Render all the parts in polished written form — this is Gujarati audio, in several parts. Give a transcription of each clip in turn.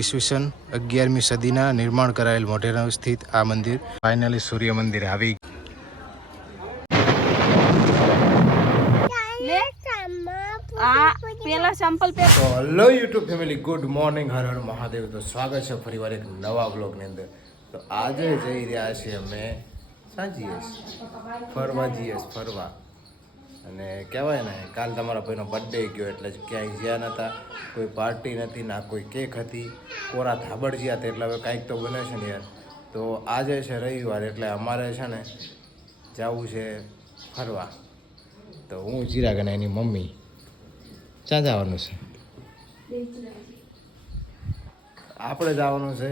ઈસવીસન 11મી સદીના નિર્માણ કરાયેલ મોઢેરા સ્થિત આ મંદિર ફાઇનલી સૂર્ય મંદિર આવી તો hello YouTube family, good morning, હર હર મહાદેવ. તો સ્વાગત છે ફરીવાર એક નવા બ્લોગની અંદર. તો આજે જઈ રહ્યા છીએ અમે ફરવા. અને કહેવાય ને, કાલ તમારા ભાઈનો બર્થડે ગયો એટલે ક્યાંય જ્યાં નહોતા, કોઈ પાર્ટી નથી, ના કોઈ કેક હતી, કોરા ધાબળ જ્યાં હતા. એટલે હવે કાંઈક તો બને છે ને યાર. તો આજે છે રવિવાર એટલે અમારે છે ને જવું છે ફરવા. તો હું ચિરાગ અને એની મમ્મી ક્યાં જવાનું છે? આપણે જવાનું છે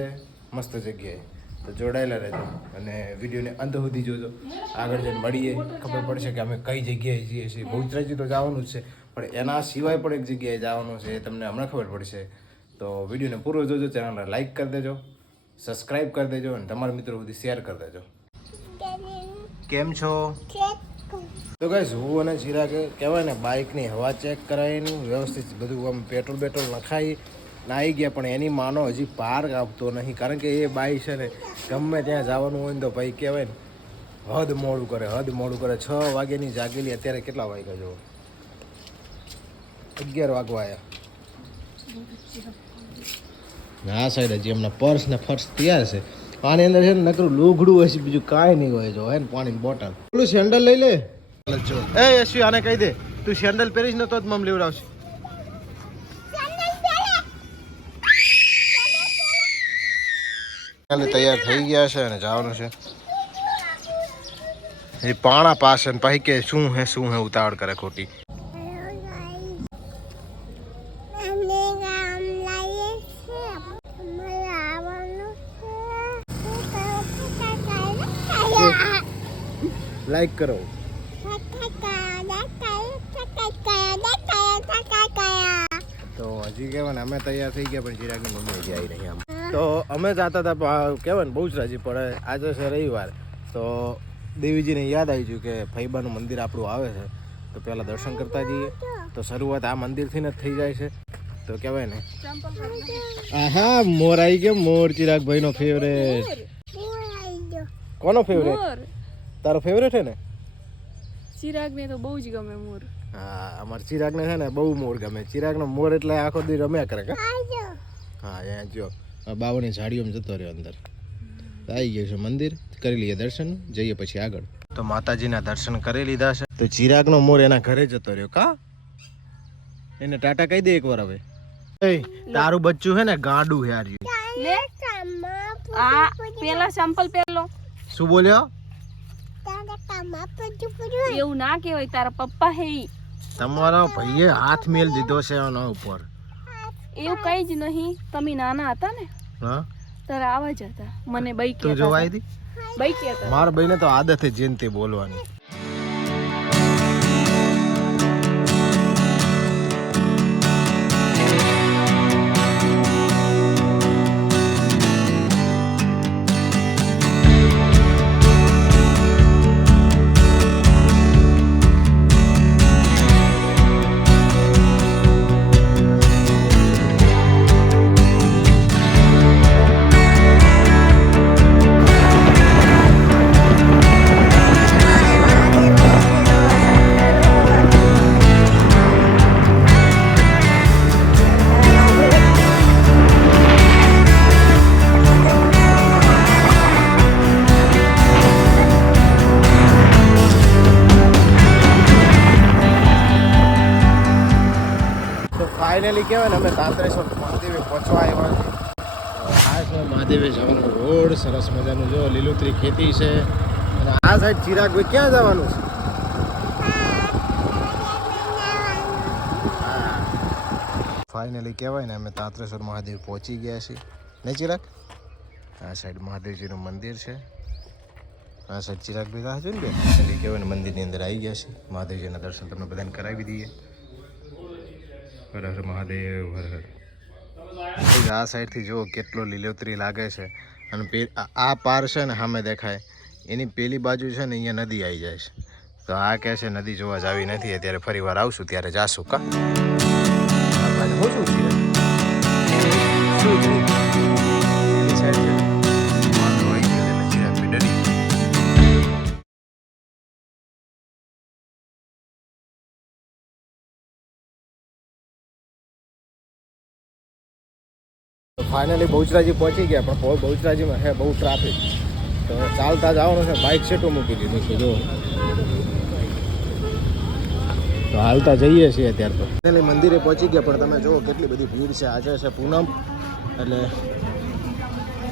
મસ્ત જગ્યાએ. તો જોડાયેલા રહેજો અને વિડીયોને અંત સુધી જોજો. આગળ જઈને મળીએ, ખબર પડશે કે અમે કઈ જગ્યાએ જઈએ છીએ. બહુચરાજી તો જવાનું જ છે, પણ એના સિવાય પણ એક જગ્યાએ જવાનું છે, એ તમને હમણાં ખબર પડશે. તો વિડીયોને પૂરો જોજો, ચેનલને લાઈક કરી દેજો, સબસ્ક્રાઈબ કરી દેજો અને તમારા મિત્રો સુધી શેર કરી દેજો. કેમ છો? તો ગાઈસ, હું અને ચિરાગે કહેવાય ને બાઇકની હવા ચેક કરાવીને વ્યવસ્થિત બધું આમ પેટ્રોલ નખાઈ નાહી ગયા, પણ એની માનો હજી પાર આપતો નહીં. કારણ કે એ બાઈક છે ને ગમે ત્યાં જવાનું હોય ને તો ભાઈ કહેવાય ને હદ મોડું કરે. 6 વાગ્યાની જાગેલી, અત્યારે કેટલા વાગ્યા જો? 11 વાગવા આવ્યા. આ સાઈડ હજી એમના પર્સ ને ફર્સ તૈયાર છે. આની અંદર છે ને નકરું લુગડું હશે, બીજું કાંઈ નહીં હોય. જો હે ને પાણીની બોટલ, પેલું સેન્ડલ લઈ લે. એ યશવી, આને કહી દે તું સેન્ડલ પહેરીશ ને તો જ મમ લેવડાવશે. તૈયાર થઈ ગયા છે અને જવાનું છે એ પાણા પાસે. પછી કે શું હે ઉતાવળ કરે ખોટી. લાઈક કરો. તો હજી કહેવાય ને અમે તૈયાર થઈ ગયા, પણ ચિરાગની મમ્મી હજી આવી રહી. આમ તો અમે જતા હતા કહેવાય ને બહુ જ રાજી પડે. આજે છે રવિવાર, તો દેવીજીને યાદ આવી ગયું કે ફૈબાનું મંદિર આપણું આવે છે, તો પહેલાં દર્શન કરતા જઈએ. તો શરૂઆત આ મંદિરથી જ થઈ જાય છે. તો કહેવાય ને હા, મોર આવી ગયો. મોર ચિરાગભાઈનો ફેવરેટ. કોનો ફેવરેટ? તારો ફેવરેટ છે ને? ચિરાગને તો બહુ જ ગમે મોર. હા, અમારે ચિરાગને છે ને બહુ મોર ગમે. ચિરાગનો મોર એટલે આખો દી રમ્યા કરે. હા, અહીંયા જો બાવની ઝાડીઓમાં જતો રહ્યો અંદર. આવી ગયું છે મંદિર, કરી લઈએ દર્શન, જઈએ પછી આગળ. તો માતાજીના દર્શન કરી લીધા છે. તો ચિરાગનો મોર એના ઘરે જતો રહ્યો. કા એને ટાટા કહી દે એકવાર. હવે તારું બચ્ચું છે ને ગાંડું છે યાર. લે આ પેલા સેમ્પલ પહેરલો. શું બોલ્યો? એવું ના કહેવાય, તારા પપ્પા હે. તમારા ભાઈએ હાથ મેલ દીધો છે એના ઉપર. એવું કઈ જ નહીં. તમે નાના હતા ને હા તારા આવા જ હતા. મને બઈ તું જોવાઈ દી. બઈ કહેતા મારા ભાઈને તો આદત છે જેનથી બોલવાની. ફાઇનલી કહેવાય ને અમે તાંત્રેશ્વર મહાદેવે પહોંચવા આવ્યા છીએ. આ છે મહાદેવે જવાનો રોડ, સરસ મજાનું જો લીલોતરી ખેતી છે. અને આ સાઈડ ચિરાગભાઈ ક્યાં જવાનું છે? ફાઇનલી કહેવાય ને અમે તાંત્રેશ્વર મહાદેવ પહોંચી ગયા છીએ. નહીં ચિરાગ? આ સાઈડ મહાદેવજીનું મંદિર છે. આ સાઈડ ચિરાગભાઈ રાહ જોઈને બે એટલે કહેવાય ને મંદિરની અંદર આવી ગયા છે. મહાદેવજીના દર્શન તમને બધાને કરાવી દઈએ. હર હર મહાદેવ, હર હર. આ સાઈડથી જુઓ કેટલો લીલોતરી લાગે છે. અને આ પાર છે ને સામે દેખાય, એની પેલી બાજુ છે ને અહીંયા નદી આવી જાય છે. તો આ કહે છે નદી જોવા જ આવી નથી, અત્યારે ફરી વાર આવશું ત્યારે જાશું. કા શું છે? ફાઇનલી બહુચરાજી પહોંચી ગયા, પણ બહુચરાજીમાં છે બહુ ટ્રાફિક, તો ચાલતા જવાનું છે. બાઇક છેટું મૂકી દીધું છે જો, તો હાલતા જઈએ છીએ અત્યારે. તો ફાઇનલી મંદિરે પહોંચી ગયા, પણ તમે જુઓ કેટલી બધી ભીડ છે. આજે છે પૂનમ, એટલે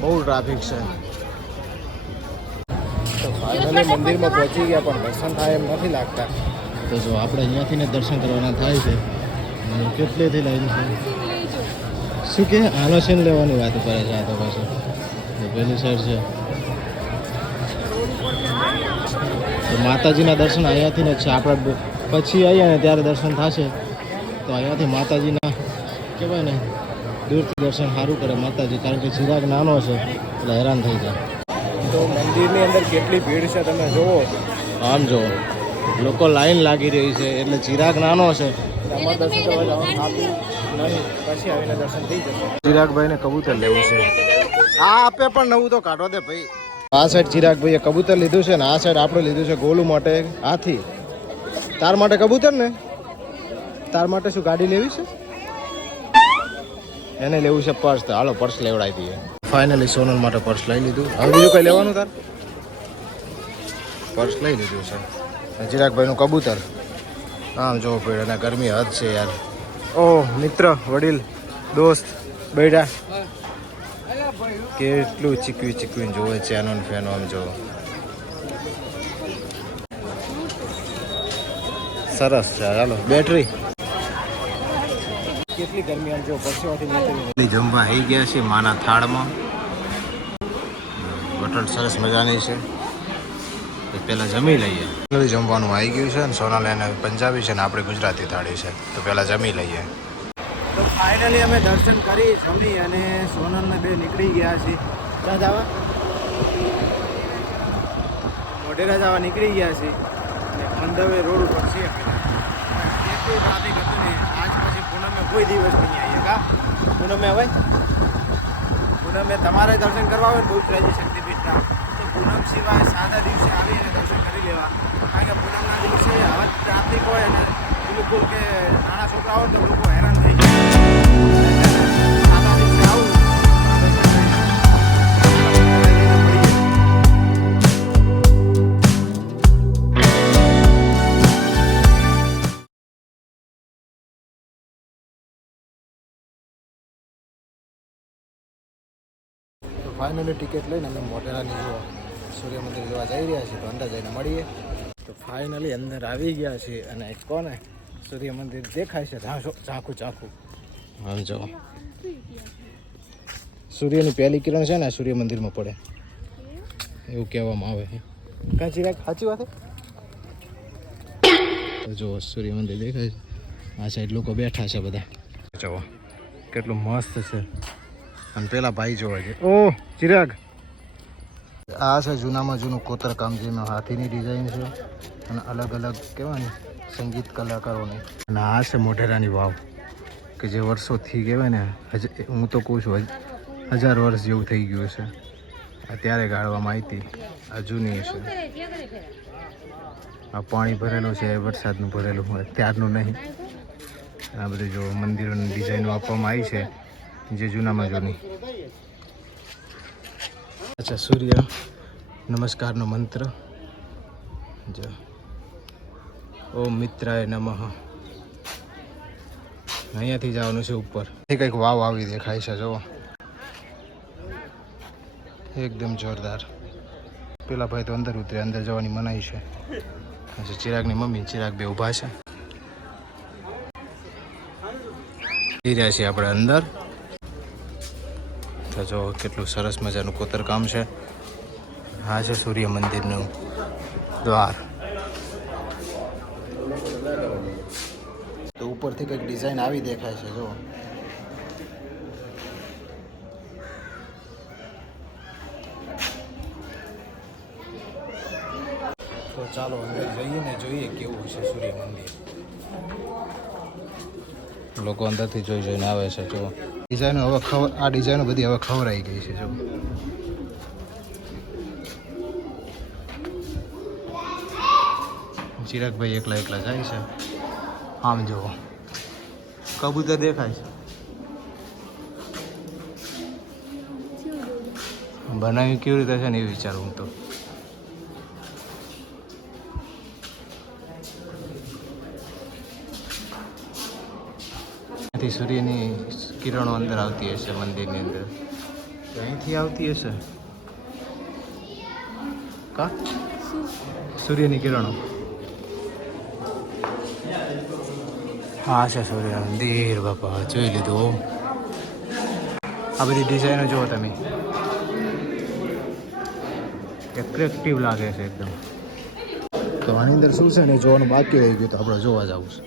બહુ ટ્રાફિક છે. તો ફાઇનલી મંદિરમાં પહોંચી ગયા, પણ દર્શન થાય એમ નથી લાગતા. તો જો આપણે અહીંયાથી ને દર્શન કરવાના થાય છે. કેટલેથી લાઈન છે શું કે આલોચન લેવાની વાત કરે છે આ તો પાછું. પેલી સાઈડ છે તો માતાજીના દર્શન અહીંયાથી જ છે. આપણે પછી આવીએ ને ત્યારે દર્શન થશે, તો અહીંયાથી માતાજીના કહેવાય ને દૂરથી દર્શન સારું કરે માતાજી, કારણ કે ચિરાગ નાનો છે એટલે હેરાન થઈ જાય. તો મંદિરની અંદર કેટલી ભીડ છે તમે જુઓ, આમ જુઓ લોકો લાઈન લાગી રહી છે, એટલે ચિરાગ નાનો છે અમારે દર્શન કરવા જવાનું આપી નહીં, પછી આવીને દર્શન થઈ જશે. ચિરાગભાઈને કબૂતર લેવું છે. આ આપે પણ નવું તો કાઢો દે ભાઈ. આ સાઈડ ચિરાગભાઈએ કબૂતર લીધું છે ને આ સાઈડ આપણે લીધું છે ગોલું માટે હાથી. તાર માટે કબૂતર ને તાર માટે શું ગાડી લેવી છે? એને લેવું છે પર્સ, તો હાલો પર્સ લેવડાવી દઈએ. ફાઇનલી સોનલ માટે પર્સ લઈ લીધું. હવે બીજું કંઈ લેવાનું તાર? પર્સ લઈ લીધું છે. ચિરાગભાઈનું કબૂતર આમ જોવો પડે, અને ગરમી હદ છે યાર. ઓહ મિત્ર, વડીલ, દોસ્ત, બેડા કેટલું ચીકવી ચીકવીને જોવે છે એનો ફેનો. આમ જો સરસ છે. ચાલો બેટરી કેટલી ગરમી આમ જો પરસેવાથી જમવા આવી ગયા છે માના થાળમાં. બટર સરસ મજાની છે, પહેલાં જમી લઈએ. જમવાનું આવી ગયું છે ને સોનાલ એને પંજાબી છે ને આપણે ગુજરાતી થાળી છે, તો પહેલાં જમી લઈએ. તો ફાઇનલી અમે દર્શન કરી જમી અને સોનલને બે નીકળી ગયા છીએ. ક્યાં જવા? મોઢેરા જવા નીકળી ગયા છીએ અને મંદવે રોડ ઉપર છીએ. એટલું ટ્રાફિક હતું ને, આજ પછી પૂનમે કોઈ દિવસ નહીં આવીએ કા પૂનમે. હવે પૂનમે તમારે દર્શન કરવા હોય ને બહુચરાજી શક્તિપીઠના, તો પૂનમ સિવાય સાદા દિવસે આવીને દર્શન કરી લેવા. કારણ કે પૂનમના દિવસે હવે ટ્રાફિક હોય ને બિલકુલ કે નાના છોકરા હોય તો લોકો હેરાન થઈ જાય. સાદા દિવસે આવું ફાઇનલી ટિકિટ લઈને અમે મોઢેરાની જો સૂર્ય મંદિર જોવા જઈ રહ્યા છીએ, તો અંદર જઈને મળીએ. તો ફાઇનલી અંદર આવી ગયા છીએ અને કોને સૂર્ય મંદિર દેખાય છે. ઝાંખું ઝાંખું આમ જો સૂર્યની પહેલી કિરણ છે ને સૂર્ય મંદિરમાં પડે એવું કહેવામાં આવે છે. કાં ચિરાગ સાચી વાત? તો જો સૂર્ય મંદિર દેખાય છે. આ સાઈડ લોકો બેઠા છે બધા. જુઓ કેટલું મસ્ત છે. અને પેલા ભાઈ જોવા છે. ઓહ ચિરાગ, આ છે જૂનામાં જૂનું કોતરકામ, જેમાં હાથીની ડિઝાઇન છે અને અલગ અલગ કહેવાય ને સંગીત કલાકારોની. અને આ છે મોઢેરાની વાવ, કે જે વર્ષોથી કહેવાય ને હું તો કહું છું 1000 વર્ષ જેવું થઈ ગયું છે. અત્યારે ગાળવામાં આવી હતી. આ જૂની છે. આ પાણી ભરેલું છે, વરસાદનું ભરેલું હોય, ત્યારનું નહીં. આ બધું જો મંદિરોની ડિઝાઇનો આપવામાં આવી છે જે જૂનામાં જૂની. અચ્છા, સૂર્ય નમસ્કારનો મંત્ર જો ઓમ મિત્રાય નમઃ. અહીંયાથી જવાનું છે ઉપર. કંઈક વાવ આવી દેખાય છે જો, એકદમ જોરદાર. પેલા ભાઈ તો અંદર ઉતરે, અંદર જવાની મનાઈ છે. અચ્છા, ચિરાગની મમ્મી ચિરાગ બે ઊભા છે. જઈ રહ્યા છીએ આપણે અંદર. તો જો કેટલું સરસ મજાનું કોતરકામ છે. આ છે સૂર્ય મંદિરનું દ્વાર. તો ઉપરથી કંઈક ડિઝાઇન આવી દેખાય છે જો. તો ચાલો અંદર જઈએ ને જોઈએ કેવું છે સૂર્ય મંદિર. લોકો અંદરથી જોઈને આવે છે જો. ડિઝાઇનો હવે આ ડિઝાઇનો બધી હવે ખવરાઈ ગઈ છે જો. ચિરાગભાઈ એકલા જાય છે. આમ જુઓ કબૂતર દેખાય છે. બનાવ્યું કેવી રીતે છે ને એ વિચારું હું તો. અહીંથી સૂર્યની કિરણો અંદર આવતી હશે મંદિરની અંદર. અહીંથી આવતી હશે કા સૂર્યની કિરણો. હા છે સૂર્ય મંદિર બાપા, જોઈ લીધું. આ બધી ડિઝાઇનો જુઓ તમે, એટ્રેક્ટિવ લાગે છે એકદમ. તો આની અંદર શું છે ને જોવાનું બાકી રહી ગયું, તો આપણે જોવા જવું છે.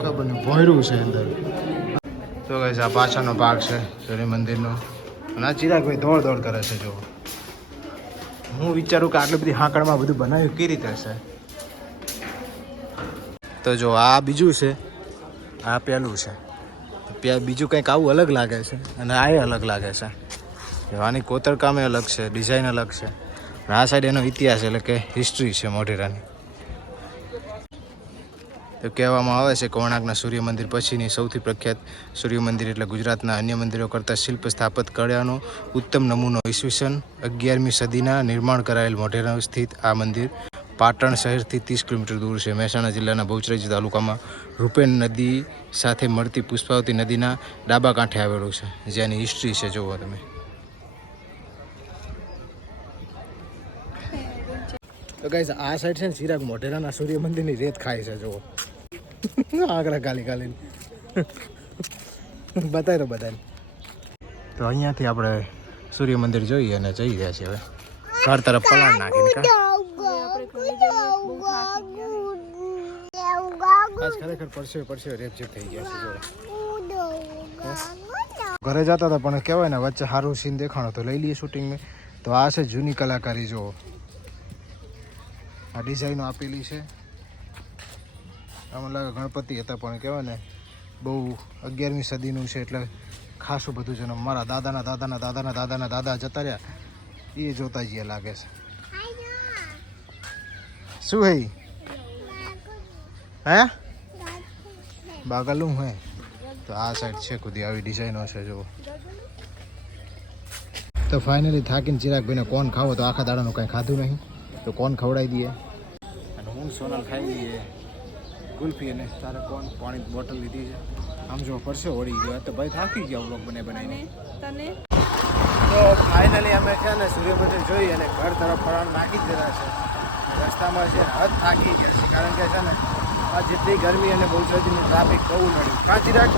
ખબર નહીં ભોંયરું છે અંદર. તો કઈ આ પાછળનો ભાગ છે સૂર્ય મંદિરનો. અને આ ચિરાગભાઈ દોડ દોડ કરે છે. જો હું વિચારું કે આટલી બધી હાંકડમાં બધું બનાવ્યું કેવી રીતે હશે. તો જો આ બીજું છે, આ પેલું છે. બીજું કંઈક આવું અલગ લાગે છે અને આ અલગ લાગે છે. આની કોતરકામે અલગ છે, ડિઝાઇન અલગ છે. અને આ સાઈડ એનો ઇતિહાસ એટલે કે હિસ્ટ્રી છે મોઢેરાની. તો કહેવામાં આવે છે કોણાર્કના સૂર્ય મંદિર પછીની સૌથી પ્રખ્યાત સૂર્ય મંદિર એટલે ગુજરાતના અન્ય મંદિરો કરતાં શિલ્પ સ્થાપત કળાનો ઉત્તમ નમૂનો. ઈસવીસન 11મી સદીના નિર્માણ કરાયેલ મોઢેરા સ્થિત આ મંદિર પાટણ શહેરથી 30 કિલોમીટર દૂર છે. મહેસાણા જિલ્લાના બહુચરાજી તાલુકામાં રૂપેણ નદી સાથે મળતી પુષ્પાવતી નદીના ડાબા કાંઠે આવેલું છે. જેની હિસ્ટ્રી છે જુઓ તમે. તો ગાઈસ આ સાઈડ છે ને ચિરાગ મોઢેરાના સૂર્ય મંદિરની રેત ખાય છે જુઓ. આંકડા ગાલી ગાલી બતાવી દો બધાને. તો અહીંયાથી આપણે સૂર્ય મંદિર જોઈએ અને જઈ રહ્યા છીએ હવે ઘર તરફ પલાણ નાખીને. ખરેખર પરસે રેપચેપ થઈ ગયા છે. ઘરે જતા હતા પણ કહેવાય ને વચ્ચે સારું સીન દેખાણો તો લઈ લઈએ શૂટિંગમાં. તો આ છે જૂની કલાકારી. જુઓ આ ડિઝાઇનો આપેલી છે. આમાં લાગે ગણપતિ હતા પણ કહેવાય ને બહુ 11મી સદીનું છે એટલે ખાસું બધું છે. મારા દાદાના દાદાના દાદાના દાદાના દાદા જતા રહ્યા એ જોતા જઈએ લાગે છે. શું હે હે બાગલું હે. તો આ સાઈડ છે કુદી આવી ડિઝાઇનો છે જુઓ. તો ફાઇનલી થાકીને ચિરાગભાઈને કોણ ખાવો, તો આખા દાડાનું કાંઈ ખાધું નહીં તો કોણ ખવડાવી દઈએ. અને હું સોનલ ખાઈ લઈએ ગુલ્ફી અને તારે કોણ પાણી બોટલ લીધી છે. આમ જો પરસે વળી ગયો તો ભાઈ થાકી ગયા વ્લોગ બનાવીને. તો ફાઇનલી અમે છે ને સૂર્ય મંદિર જોઈ અને ઘર તરફ ફરાણ નાખી જ દીધા છે. રસ્તામાં છે હદ થાકી ગયા છે કારણ કે છે ને આ જેટલી ગરમી અને બહુચરાજીનું ટ્રાફિક બહુ નડ્યું. કાં ચિરાગ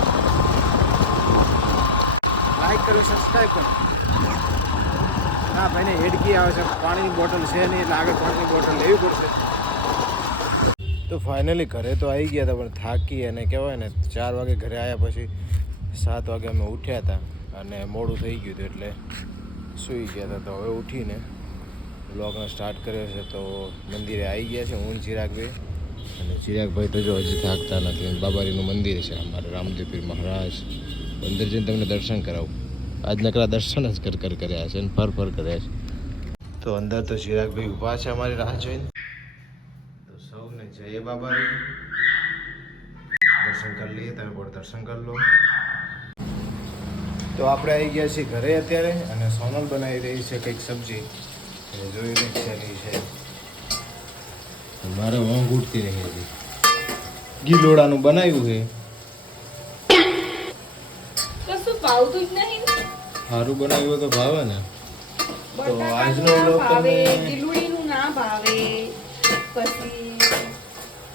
લાઈક કરો, સબસ્ક્રાઈબ કરો. ના ભાઈને હેડકી આવે છે, પાણીની બોટલ છે નહીં એટલે આગળ પાણીની બોટલ લેવી પડશે. તો ફાઇનલી ઘરે તો આવી ગયા હતા પણ થાકી અને કહેવાય ને 4 વાગે ઘરે આવ્યા પછી 7 વાગે અમે ઉઠ્યા હતા અને મોડું થઈ ગયું હતું એટલે સૂઈ ગયા હતા. તો હવે ઉઠીને બ્લોગનો સ્ટાર્ટ કર્યો છે. તો મંદિરે આવી ગયા છે હું ચિરાગભાઈ. અને ચિરાગભાઈ તો જો હજી થાકતા નથી. બાબારીનું મંદિર છે અમારે રામદેવપીર મહારાજ. અંદર જઈને તમને દર્શન કરાવું. આજ નકરા દર્શન જ કર્યા છે અને ફર કર્યા છે. તો અંદર તો ચિરાગભાઈ ઊભા છે અમારી રાહ જોઈને. તો સૌને જય બાબારી. દર્શન કરી લઈએ, તમે પણ દર્શન કરી લો. તો આપણે આવી ગયા છીએ ઘરે અત્યારે અને સોનલ બનાવી રહી છે કંઈક સબ્જી. જોઈ રહી છે મારે ઊંઘ ઉઠતી નહીં હતી. ગીલોડાનું બનાવ્યું છે. કશું ભાવતું જ નહીં. સારું બનાવ્યું તો ભાવે ને. તો આજનો બટાકાનું ના વ્લોગ ભાવે, તમને ગીલુડીનું ના ભાવે, પછી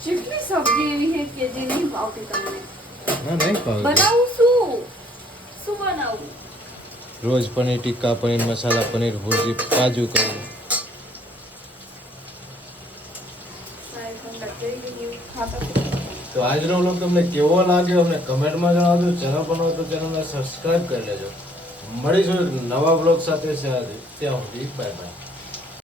જેટલી સબ્જી એવી છે કે જે નહીં ભાવતી તમને. ના નહીં ભાવે. બનાવું શું બનાવું? રોજ પનીર ટિક્કા, પનીર મસાલા, પનીર ભુરજી, કાજુ કરી. તો આજનો વ્લોગ તમને કેવો લાગ્યો અમને કમેન્ટમાં જણાવજો. ચેનલ પર હોય તો ચેનલને સબસ્ક્રાઇબ કરી લેજો. મળીશું નવા વ્લોગ સાથે. ત્યાં સુધી બાય બાય.